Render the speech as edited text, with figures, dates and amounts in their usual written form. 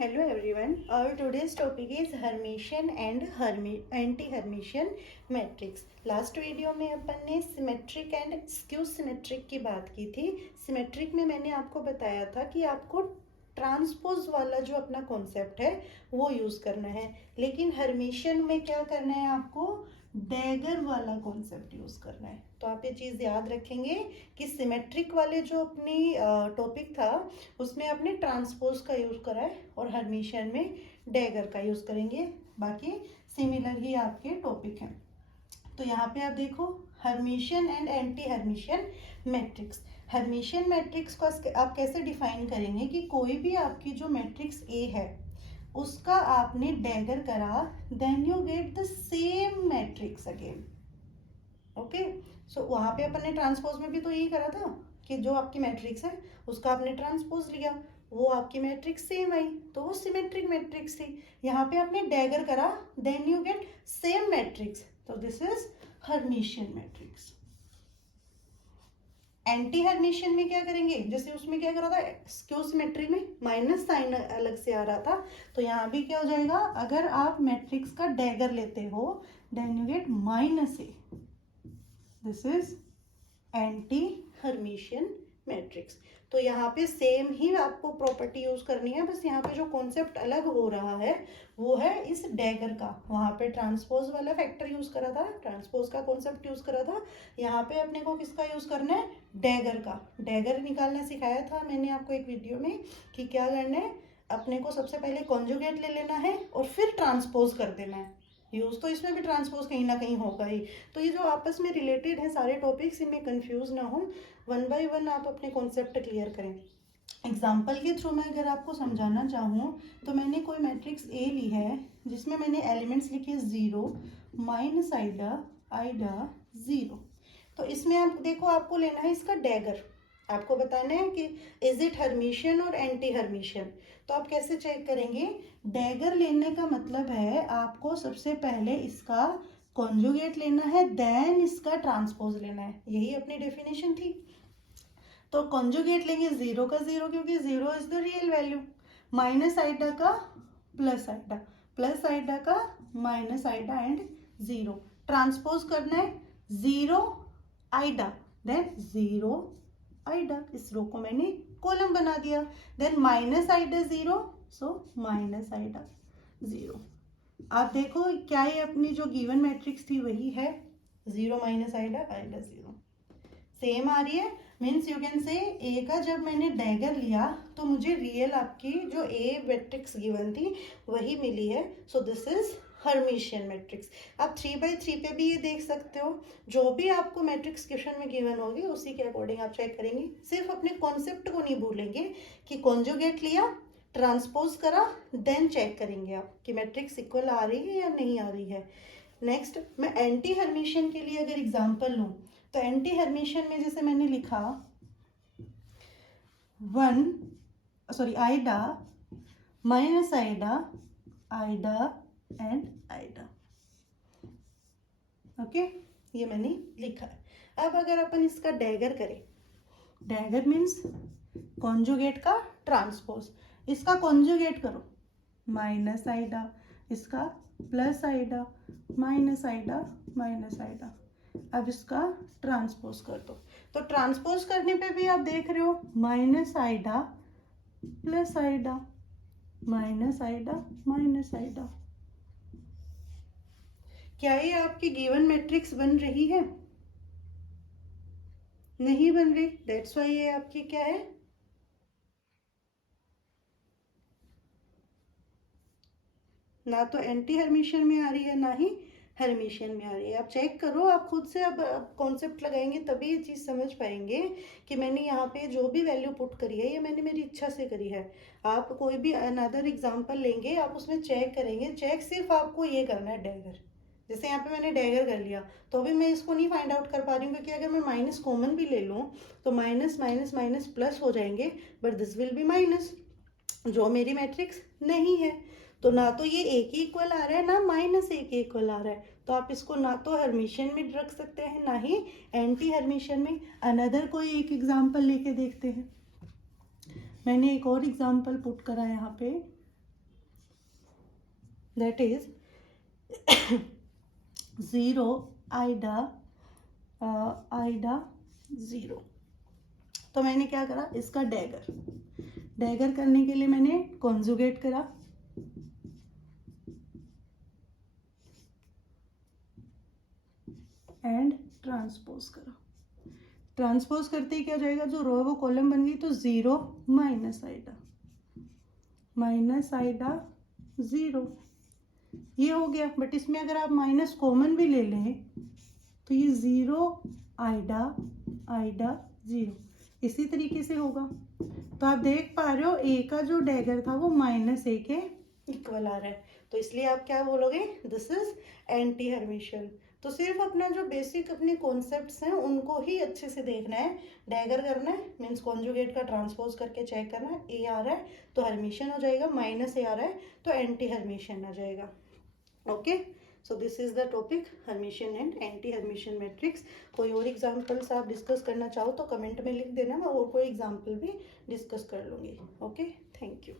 Hello everyone. Our today's topic is Hermitian and anti-Hermitian matrix. Last video में अपन ने symmetric and skew symmetric की बात की थी. सिमेट्रिक में मैंने आपको बताया था कि आपको ट्रांसपोज वाला जो अपना कॉन्सेप्ट है वो यूज करना है, लेकिन हर्मिशियन में क्या करना है, आपको डैगर वाला कॉन्सेप्ट यूज करना है. तो आप ये चीज याद रखेंगे कि सिमेट्रिक वाले जो अपनी टॉपिक था उसमें आपने ट्रांसपोज का यूज करा है और हर्मिशियन में डैगर का यूज करेंगे. बाकी सिमिलर ही आपके टॉपिक हैं. तो यहाँ पे आप देखो, Hermitian and anti Hermitian matrix. Hermitian matrix को आप कैसे डिफाइन करेंगे कि कोई भी आपकी जो मैट्रिक्स ए है उसका आपने डैगर करा, then you get the same matrix again. Okay, so वहां पे अपन ने ट्रांसपोज में भी तो यही करा था कि जो आपकी मैट्रिक्स है उसका आपने ट्रांसपोज लिया, वो आपकी मैट्रिक्स सेम आई, तो वो सिमेट्रिक मैट्रिक्स थी. यहाँ पे आपने डैगर करा, then you get same matrix, तो this is Hermitian matrix. Anti Hermitian में क्या करेंगे, जैसे उसमें क्या करा था, स्क्यू सिमेट्री में माइनस साइन अलग से आ रहा था, तो यहाँ भी क्या हो जाएगा, अगर आप मैट्रिक्स का डैगर लेते हो then you get minus A. This is anti Hermitian matrix. तो यहाँ पे सेम ही आपको प्रॉपर्टी यूज करनी है, बस यहाँ पे जो कॉन्सेप्ट अलग हो रहा है वो है इस डैगर का. वहां पे ट्रांसपोज वाला फैक्टर यूज करा था, ट्रांसपोज का कॉन्सेप्ट यूज करा था. यहाँ पे अपने को किसका यूज करना है, डैगर का. डैगर निकालना सिखाया था मैंने आपको एक वीडियो में कि क्या करना है, अपने को सबसे पहले कॉन्जुगेट ले लेना है और फिर ट्रांसपोज कर देना है. यूज तो इसमें भी ट्रांसपोज कहीं ना कहीं होगा ही. तो ये जो आपस में रिलेटेड है सारे टॉपिक्स, इनमें कंफ्यूज ना हो, वन बाय वन आप अपने कॉन्सेप्ट क्लियर करें. एग्जाम्पल के थ्रू मैं अगर आपको समझाना चाहूँ तो मैंने कोई मैट्रिक्स ए ली है जिसमें मैंने एलिमेंट्स लिखे 0 माइनस आइडा आइडा 0. तो इसमें आप देखो, आपको लेना है इसका डैगर. आपको बताना है कि इज इट हर्मिशियन और एंटी हर्मिशियन. तो आप कैसे चेक करेंगे, डैगर लेने का मतलब है आपको सबसे पहले इसका कॉन्जुगेट लेना है, देन इसका ट्रांसपोज लेना है. यही अपनी डेफिनेशन थी. तो कॉन्जुगेट लेंगे 0 का 0, क्योंकि 0 is the real value, minus Aida का प्लस आइडा, प्लस आइडा का माइनस आइडा एंड 0. ट्रांसपोज करना है 0 आइडा देन 0 आइडा. इस रो को मैंने कॉलम बना दिया. देन माइनस आइडा 0, सो माइनस आइडा 0. आप देखो क्या ये अपनी जो गिवन मैट्रिक्स थी वही है, 0 माइनस आइडा आइडा 0 सेम आ रही है. मीन्स यू कैन से ए का जब मैंने डैगर लिया तो मुझे रियल आपकी जो ए मैट्रिक्स गिवन थी वही मिली है. So this is Hermitian matrix. आप 3/3 पे भी ये देख सकते हो, जो भी आपको मैट्रिक्स क्वेश्चन में गिवन होगी उसी के अकॉर्डिंग आप चेक करेंगे. सिर्फ अपने कॉन्सेप्ट को नहीं भूलेंगे कि कॉन्जुगेट लिया, ट्रांसपोज करा, देन चेक करेंगे आप कि मैट्रिक्स इक्वल आ रही है या नहीं आ रही है. नेक्स्ट, मैं एंटी हर्मिशियन के लिए अगर एग्जांपल लूं तो एंटी हर्मिशियन में जैसे मैंने लिखा Aida minus Aida Aida and Aida. Okay, ये मैंने लिखा है. अब अगर अपन इसका डैगर करें, डैगर मीन्स कॉन्जुगेट का ट्रांसपोज. इसका कॉन्जुगेट करो, माइनस आइडा, इसका plus Aida, minus Aida minus Aida. अब इसका ट्रांसपोज कर दो. तो ट्रांसपोज करने पे भी आप देख रहे हो minus Aida plus Aida minus Aida minus Aida. क्या ये आपकी गिवन मैट्रिक्स बन रही है? नहीं बन रही. दैट्स वाई ये आपकी क्या है, ना तो एंटी हर्मिशियन में आ रही है ना ही हर्मिशियन में आ रही है. आप चेक करो, आप खुद से अब कॉन्सेप्ट लगाएंगे तभी ये चीज़ समझ पाएंगे कि मैंने यहाँ पे जो भी वैल्यू पुट करी है ये मैंने मेरी इच्छा से करी है. आप कोई भी अनदर एग्जांपल लेंगे, आप उसमें चेक करेंगे. चेक सिर्फ आपको ये करना है डैगर. जैसे यहाँ पे मैंने डैगर कर लिया तो अभी मैं इसको नहीं फाइंड आउट कर पा रही हूँ, क्योंकि अगर मैं माइनस कॉमन भी ले लूँ तो माइनस माइनस माइनस प्लस हो जाएंगे, but this will be minus, जो मेरी मैट्रिक्स नहीं है. तो ना तो ये ए की इक्वल आ रहा है ना माइनस ए के इक्वल आ रहा है. तो आप इसको ना तो हर्मिशियन में रख सकते हैं ना ही एंटी हर्मिशियन में. अनदर कोई एक एग्जांपल लेके देखते हैं. मैंने एक और एग्जांपल पुट करा है यहाँ पे. That is 0 Aida 0। तो मैंने क्या करा, इसका डैगर करने के लिए मैंने कॉन्जुगेट करा, एंड ट्रांसपोज करा। ट्रांसपोज करते ही क्या हो जाएगा, जो रो है वो कॉलम बन गई, तो 0 माइनस आइडा 0 ये हो गया। बट इसमें अगर आप माइनस कॉमन भी ले लें तो ये 0 आइडा 0 इसी तरीके से होगा। तो आप देख पा रहे हो ए का जो डैगर था वो -a के इक्वल आ रहा है, तो इसलिए आप क्या बोलोगे, दिस इज एंटी हर्मिशियल। तो सिर्फ अपना जो बेसिक अपने कॉन्सेप्ट्स हैं उनको ही अच्छे से देखना है। डैगर करना है मीन्स कॉन्जुगेट का ट्रांसपोज करके चेक करना है, ए आ रहा है तो हर्मिशियन हो जाएगा, -a आ रहा है तो एंटी हर्मिशियन आ जाएगा। Okay, so this is the topic Hermitian and anti Hermitian matrix. कोई और एग्जांपल्स आप डिस्कस करना चाहो तो कमेंट में लिख देना, मैं और कोई एग्जांपल भी डिस्कस कर लूँगी। Okay, thank you.